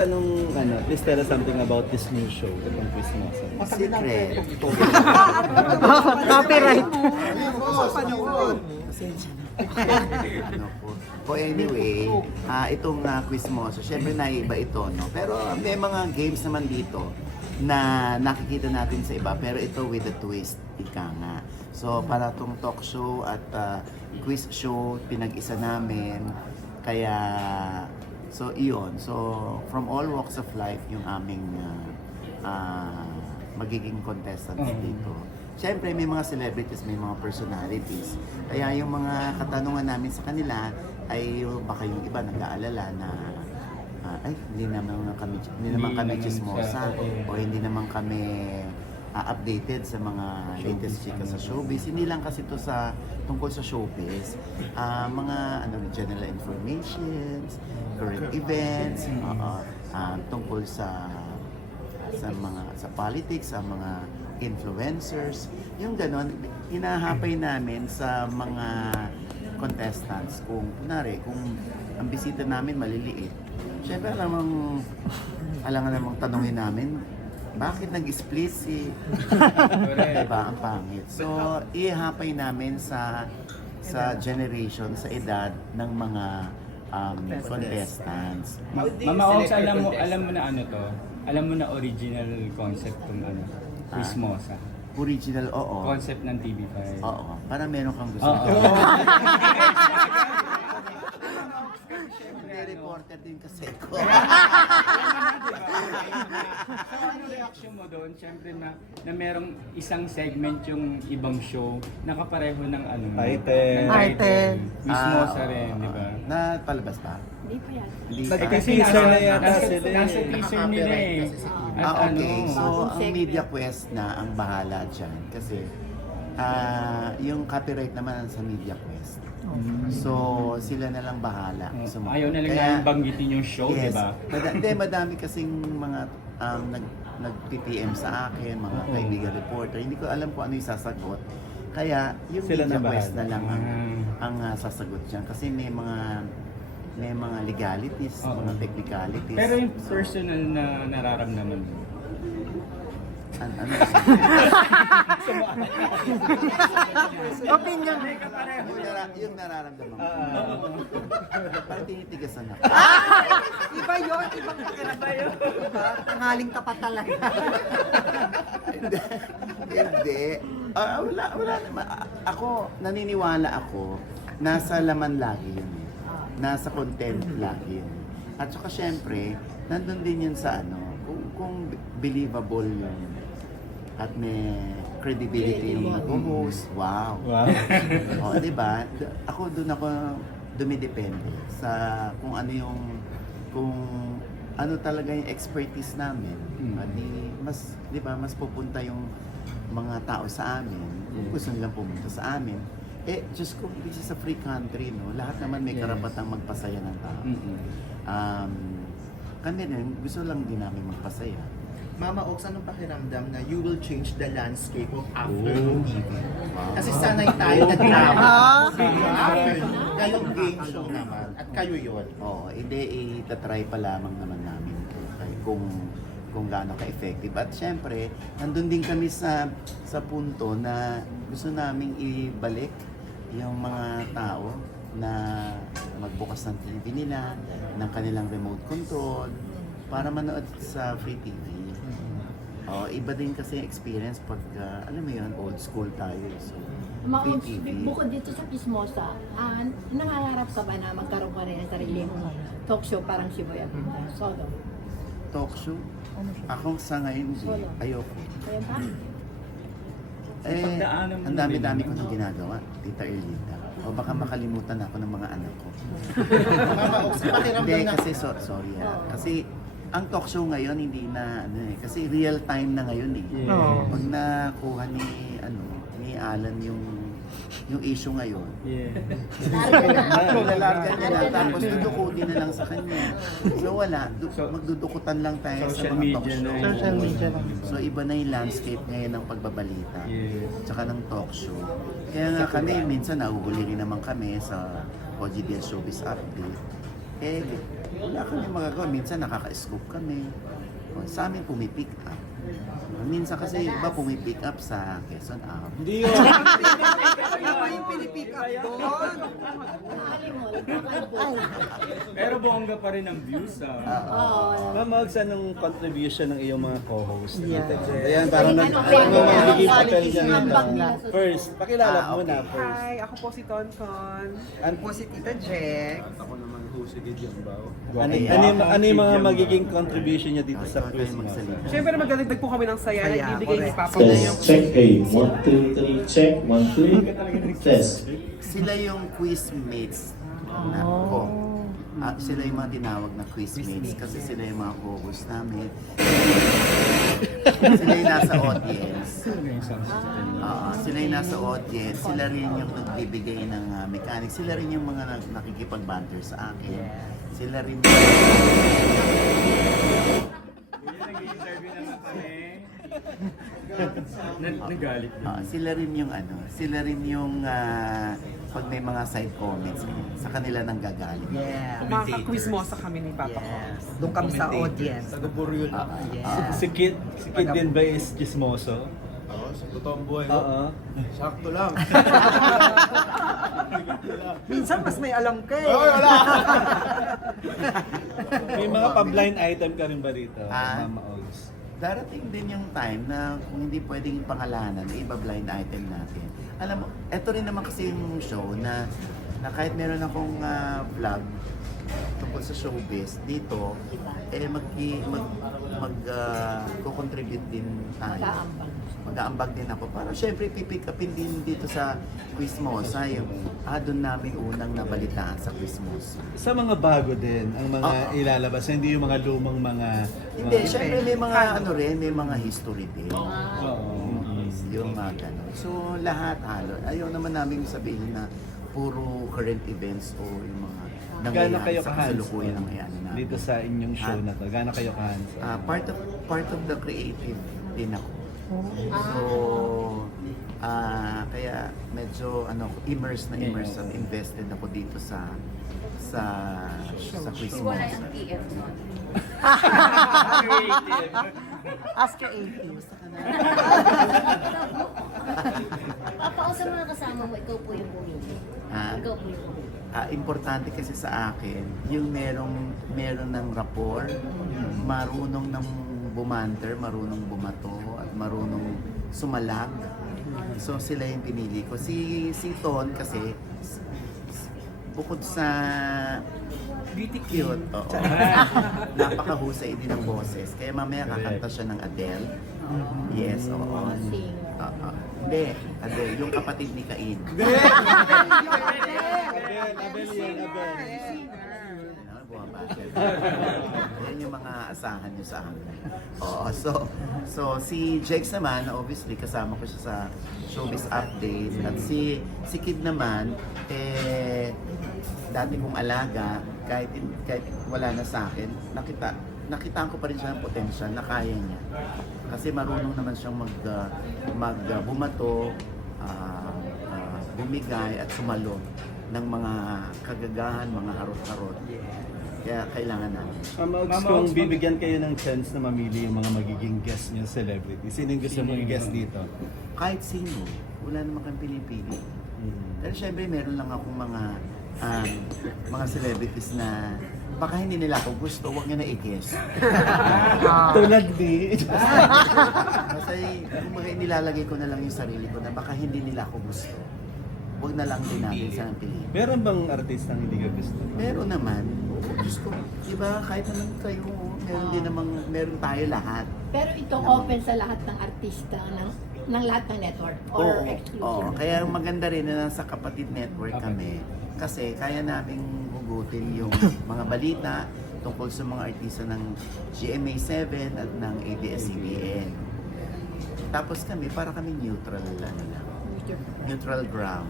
Please tell us something about this new show, itong Quizmosa. Secret. Copyright. Ano po. O anyway, itong Quizmosa, syempre naiba ito, no? Pero may mga games naman dito na nakikita natin sa iba, pero ito with a twist, ika nga. So, para itong talk show at quiz show, pinag-isa namin. Kaya, so iyon. So, from all walks of life, yung aming magiging contestants dito. Siyempre, may mga celebrities, may mga personalities. Kaya yung mga katanungan namin sa kanila ay baka yung iba nag-aalala na hindi naman kami chismosa o hindi naman kami updated sa mga latest chika sa showbiz. Hindi lang kasi ito tungkol sa showbiz. Mga general informations, current events, tungkol sa politics, sa mga influencers. Yung ganon, hinahapay namin sa mga contestants kung ang bisita namin maliliit. Siyempre alam namang tanongin namin, bakit nag-split si diba, ang pangit. So, ihapay namin sa generation, sa edad ng mga contestants. Mama Ox, alam mo na ano to? Alam mo na original concept ng Quizmosa? Original, oo. Concept ng TV5. Oo, para meron kang gusto. Hindi, reporter din kasi ko. So, ano reaction mo doon? Siyempre na merong isang segment yung ibang show na kapareho ng Item. Quizmosa rin, di ba? Napalabas pa? Hindi pa yan. Hindi pa. Nag-teaser na yata sila Nasa teaser nila eh. At Okay. So, ang Media Quest na ang bahala dyan. Kasi, yung copyright naman sa Media Quest. So, sila na lang bahala. Ayaw na lang na banggitin yung show, di Yes. ba? Madami kasing mga nag-PPM sa akin, mga kaibigan reporter. Hindi ko alam kung ano yung sasagot. Kaya, yung Sila Media na Quest bahala. na lang ang sasagot dyan. Kasi may mga legalities, mga technicalities. Pero yung personal na nararamdaman mo, ano Opinion. yung nararamdaman ko. Parang tinitigasan ako. Iba yun, ibang pakiramdam yun. Diba? Tanghaling tapat talaga. Hindi. Wala naman. Ako, naniniwala ako, nasa laman lagi yun. Nasa content lagi yun. At saka syempre, nandun din yun sa kung believable yun. At may credibility yung nag-host. Wow. O, diba? Ako dumidepende sa kung ano talaga yung expertise namin. Mas pupunta yung mga tao sa amin. Kung gusto nilang pumunta sa amin. Diyos ko, this is a free country, no? Lahat naman may karapatang magpasaya ng tao. Kami rin, gusto lang din namin magpasaya. Mama Ox, anong pakiramdam na you will change the landscape of after TV? Kasi sanay tayo na drama. Kayong game show naman. At kayo yun. Oo, itatry pa lamang naman namin kung gaano ka-effective. At syempre, nandun din kami sa punto na gusto naming ibalik yung mga tao na magbukas ng TV nila, ng kanilang remote control, para manood sa free TV. Iba din kasi yung experience pag, alam mo yun, old school tayo. So, free TV. Bukod dito sa Quizmosa, nangangarap ka ba na magkaroon ka rin ng sarili mong talk show parang si Boy Abunda? Solo. Talk show? Ako sa ngayon, Solo. ayoko. Kaya ba? pagdaanan mo Ang na dami-dami din. ko nang ginagawa, Tita Erlinda. O baka makalimutan ako ng mga anak ko. Mama Ox, pakiramdam Hindi, na... kasi sorry Kasi ang talk show ngayon hindi na kasi real time na ngayon eh. Oo. Pag nakuha ni Alan yung issue ngayon. Lalargan niya na tapos dudukutin na lang sa kanya. So wala, magdudukutan lang tayo sa Social mga media talk show. na. Social media lang. So iba na yung landscape ngayon ng pagbabalita. Yes. Tsaka ng talk show. Kaya nga kami, minsan nahuhuli rin naman kami sa OGDS Showbiz Update. wala kami magagawa. Minsan nakaka-scoop kami. O, sa amin pumipick up. Minsan kasi iba pumipick up sa Quezon Up. Hindi yun. Ano ba yung pinipick up doon? Alimol, bakal. Pero bongga pa rin ang views Oo. Ma'am Mags, anong contribution ng iyong mga co-host dito? Yeah. Ayan, parang Ano magiging ba? papel niya Ambag nito. nila. First, pakilala Ah, mo muna okay. first. Hi, ako po si Tonton. Ano Po si Tita Jack. Ano yung mga magiging contribution niya dito sa Ikaw tayo quiz mo? magsalita. Siyempre magdadagdag po kami ng saya na Saya, ibibigay ni correct. Papa na yung Test, check A. 1, 2, 3, check. 1, 3. Test. Sila yung quizmates na ko. Sila yung mga tinawag na quizmates kasi sila yung mga co-host namin. Sila yung nasa audience. Sila yung nasa audience. Sila rin yung nagbibigay ng mechanics. Sila rin yung mga nakikipag-banter sa akin. Sila rin Nag-interview naman kami. Nagalit. sila rin yung sila rin yung pag may mga side comments sa kanila nang gagaling. Yeah. mga quiz mo sa kami ni Papa ko. Yes. Doon kami sa audience. Yes. Si Kid din ba is chismoso? Oo, sa totoong buhay ko. Oo. Sakto lang. Minsan mas may alam ka eh. Ay, wala! May mga pa-blind item ka rin ba rito, Ah. Mama Ogs? Darating din yung time na kung hindi pwedeng pangalanan, iba blind item natin. Alam mo, eto rin naman kasi yung show na kahit meron akong vlog tungkol sa showbiz, dito, ko-contribute din tayo. Mag-aambag. Mag-aambag din ako. Para syempre pipick upin din dito sa Quizmosa, yung doon namin unang nabalitaan sa Quizmosa. Sa mga bago din, ang mga ilalabas, hindi yung mga lumang mga... Hindi, syempre may mga may mga history din. Oo. Yung mga ganun. So lahat ayaw naman namin sabihin na puro current events o yung mga Gaano kayo nangyayari sa ka-hands kasalukuyan ng nangyayari namin. dito sa inyong show na to? Gaano kayo ka-hands Part of the creative din ako. So, kaya medyo immersed at invested ako dito sa quiz mo. Ask your 80. Papa, o sa mga kasama mo, ikaw po yung pumili. Ah. Ikaw po yung pumili. Importante kasi sa akin, yung meron ng rapport, marunong ng bumanter, marunong bumato, at marunong sumalag. So sila yung pinili ko. Si Ton kasi, bukod sa beauty cute, napakahusay din ng boses. Kaya mamaya kakanta siya ng Adele. Yes, oo. Hindi, Adele, yung kapatid ni Cain. Yan yung mga asahan nyo sa akin. Oo, so si Jex naman, obviously kasama ko siya sa Showbiz Update. At si Kid naman, dati kong alaga, kahit wala na sa akin, nakitaan ko pa rin siya ng potential na kaya niya. Kasi marunong naman siyang bumato, bumigay at sumalo ng mga kagagahan, mga harot-harot. Kaya kailangan natin. Mama Ogs, kung bibigyan kayo ng chance na mamili yung mga magiging guest niyo celebrity, sino yung gusto mong i-guest dito? Kahit sino, wala naman kang pinipili. Pero syempre meron lang akong mga celebrities na baka hindi nila ako gusto, huwag nyo na i-guess. Tulad ni... Basta kumbaga nilalagay ko na lang yung sarili ko na baka hindi nila ako gusto. Huwag na lang din natin sa piliin. Meron bang artist na hindi ka gusto? Meron naman. Diyos ko, di ba kahit naman kayo, meron tayo lahat. Pero ito open sa lahat ng artista ng lahat ng network or exclusive. Oo, kaya maganda rin na nasa Kapatid Network kami. Kasi kaya naming hugutin yung mga balita tungkol sa mga artista ng GMA7 at ng ABS-CBN. Tapos para kami neutral lang. Neutral ground.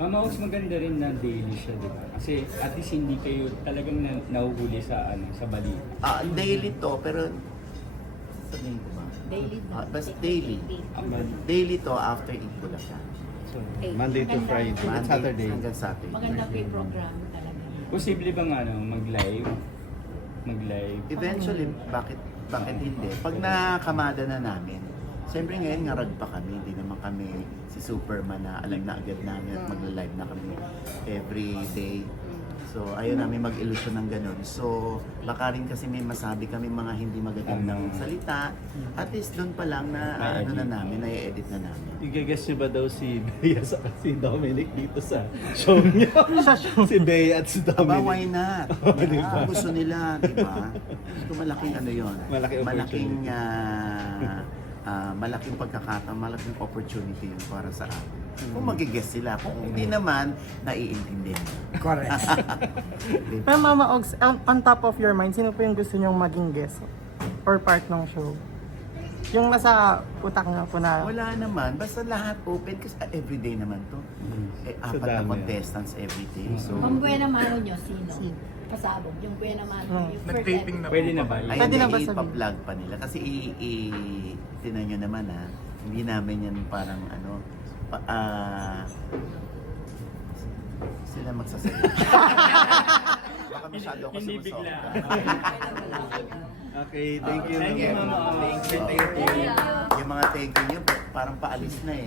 Mama Ogs, maganda rin na daily siya, di ba? Kasi at least hindi kayo talagang nahuhuli sa balita. Daily to, pero sabihin ko ba? Daily na. Basta daily. Daily to after Eid Bulacan. So, Monday to Friday, at Saturday. Hanggang Saturday. Maganda po yung program talaga. Posible bang mag-live mag-live. Eventually, bakit hindi? Pag nakamada na namin, siyempre ngayon ngarag pa kami, hindi naman kami si Superman na alam na agad namin at magla-live na kami every day. So, ayaw namin mag-illusion ng ganun. So, baka rin kasi may masabi kami mga hindi magagandang salita. At least doon pa lang na ano na namin, na-edit na namin. I-guess niyo ba daw si Bea at si Dominic dito sa show niyo? Si Bea at si Aba, Dominic. why not? Diba? Kung gusto nila, di ba? So, malaking ano yun. Malaking Malaking pagkakataon, malaking opportunity yun para sa amin. Kung mag-guess sila, kung hindi naman, naiintindihan. Correct. Pero Mama Ogs, on top of your mind, sino po yung gusto nyong maging guest or part ng show? Yung nasa utak nga po na... Wala naman, basta lahat open kasi everyday naman to. Sa Apat na dami. contestants everyday. So, Ang buena mano nyo, sino? Pasabog, yung buena mano, yung first ever. Pwede na ba? ayun Pwede na na ba sabihin? ipa-plug pa nila. Kasi tinan nyo naman hindi namin yan parang ano, sila magsasabi. Baka masyado ako Hindi sumusobra. bigla. Okay, thank you. Thank you, Mama. Thank you. Yung mga thank you nyo, parang paalis na eh.